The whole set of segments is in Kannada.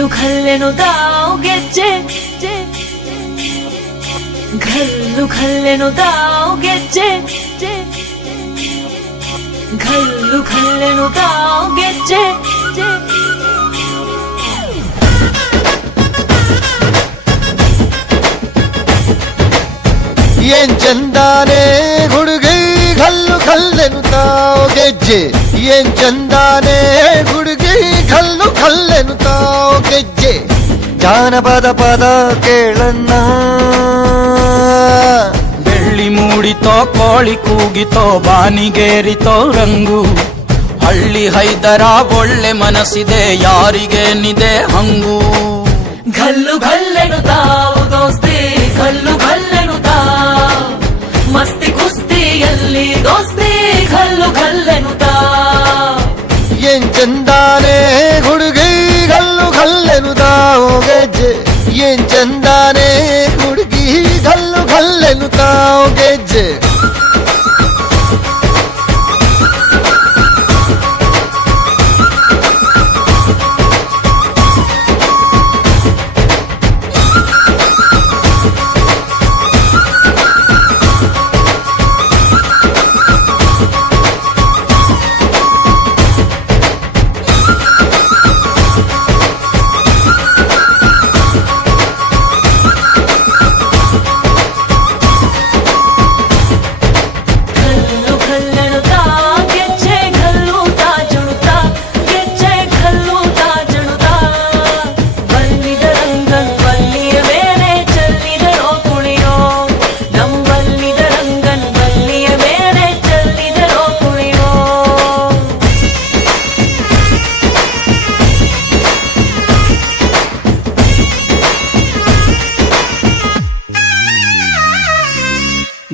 ಘಲ್ಲು ಘಲ್ಲೆನು ತಾವು ಗೆಜ್ಜೆ ಘಲ್ಲು ಘಲ್ಲೆನು ತಾವು ಗೆಜ್ಜೆ ಘಲ್ಲು ಘಲ್ಲೆನು ತಾವು ಗೆಜ್ಜೆ ಏನ್ ಚಂದಾನೆ ಹುಡುಗಿ ಘಲ್ಲು ಘಲ್ಲೆನು ತಾವು ಗೆಜ್ಜೆ ಏನ್ ಚಂದಾನೆ ಹುಡುಗಿ ಘಲ್ಲು ಘಲ್ಲೆನು ತಾವು ಗೆಜ್ಜೆ ಜಾನಪದ ಪದ ಕೇಳಣ್ಣ ಬೆಳ್ಳಿ ಮೂಡಿತೋ ಕೋಳಿ ಕೂಗಿತೋ ಬಾನಿಗೇರಿತೋ ರಂಗು ಹಳ್ಳಿ ಹೈದರ ಒಳ್ಳೆ ಮನಸ್ಸಿದೆ ಯಾರಿಗೇನಿದೆ ಹಂಗು ಘಲ್ಲು ಘಲ್ಲೆನು ತಾವು ದೋಸ್ತಿ ಘಲ್ಲು ಘಲ್ಲೆನು ತಾವು ಮಸ್ತಿ ಕುಸ್ತಿಯಲ್ಲಿ ದೋಸ್ತಿ ಘಲ್ಲು ಘಲ್ಲೆನು ತಾವು ಏನ್ ಚಂದಾನೆ ಹುಡುಗಿ ಘಲ್ಲು ಘಲ್ಲೆನು ತಾವು ಗೆಜ್ಜೆ ಏನ್ ಚಂದಾನೆ ಹುಡುಗಿ ಘಲ್ಲು ಘಲ್ಲೆನು ತಾವು ಗೆಜ್ಜೆ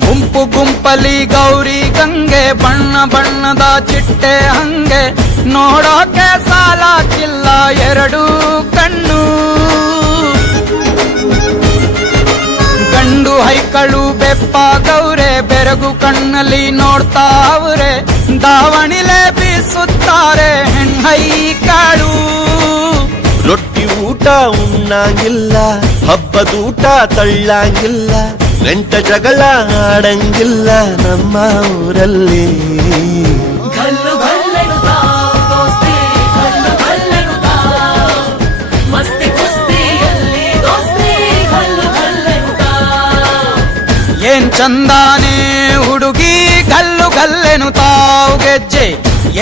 ಗುಂಪು ಗುಂಪಲಿ ಗೌರಿ ಗಂಗೆ ಬಣ್ಣ ಬಣ್ಣದ ಚಿಟ್ಟೆ ಹಂಗೆ ನೋಡೋಕೆ ಸಾಲಾಕಿಲ್ಲ ಎರಡು ಕಣ್ಣು ಗಂಡು ಹೈಕಳು ಬೆಪ್ಪ ಗೌರೆ ಬೆರಗು ಕಣ್ಣಲ್ಲಿ ನೋಡ್ತಾವ್ರೆ ದಾವಣಿಲೆ ಬೀಸುತ್ತಾರೆ ಹೆಣ್ಣೈಕಾಳು ರೊಟ್ಟಿ ಊಟ ಉಣ್ಣಂಗಿಲ್ಲ ಹಬ್ಬದೂಟ ತಳ್ಳಂಗಿಲ್ಲ ಗಂಟ ಜಗಳ ಆಡಂಗಿಲ್ಲ ನಮ್ಮ ಊರಲ್ಲಿ ಘಲ್ಲು ಘಲ್ಲೆನು ತಾವು ದೋಸ್ತಿ ಘಲ್ಲು ಘಲ್ಲೆನು ತಾವು ಮಸ್ತಿ ಕುಸ್ತಿಯಲ್ಲಿ ದೋಸ್ತಿ ಘಲ್ಲು ಘಲ್ಲೆನು ತಾವು ಏನ್ ಚಂದಾನೆ ಹುಡುಗಿ ಘಲ್ಲು ಘಲ್ಲೆನು ತಾವು ಗೆಜ್ಜೆ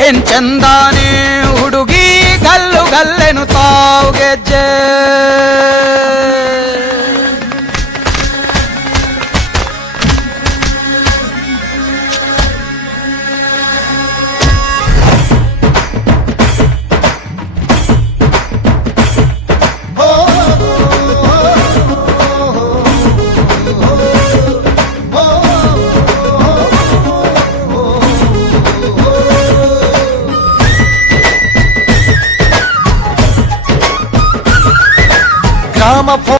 ಏನ್ ಚಂದಾನೆ ಹುಡುಗಿ ಘಲ್ಲು ಘಲ್ಲೆನು ತಾವು ಗೆಜ್ಜೆ ಗ್ರಾಮ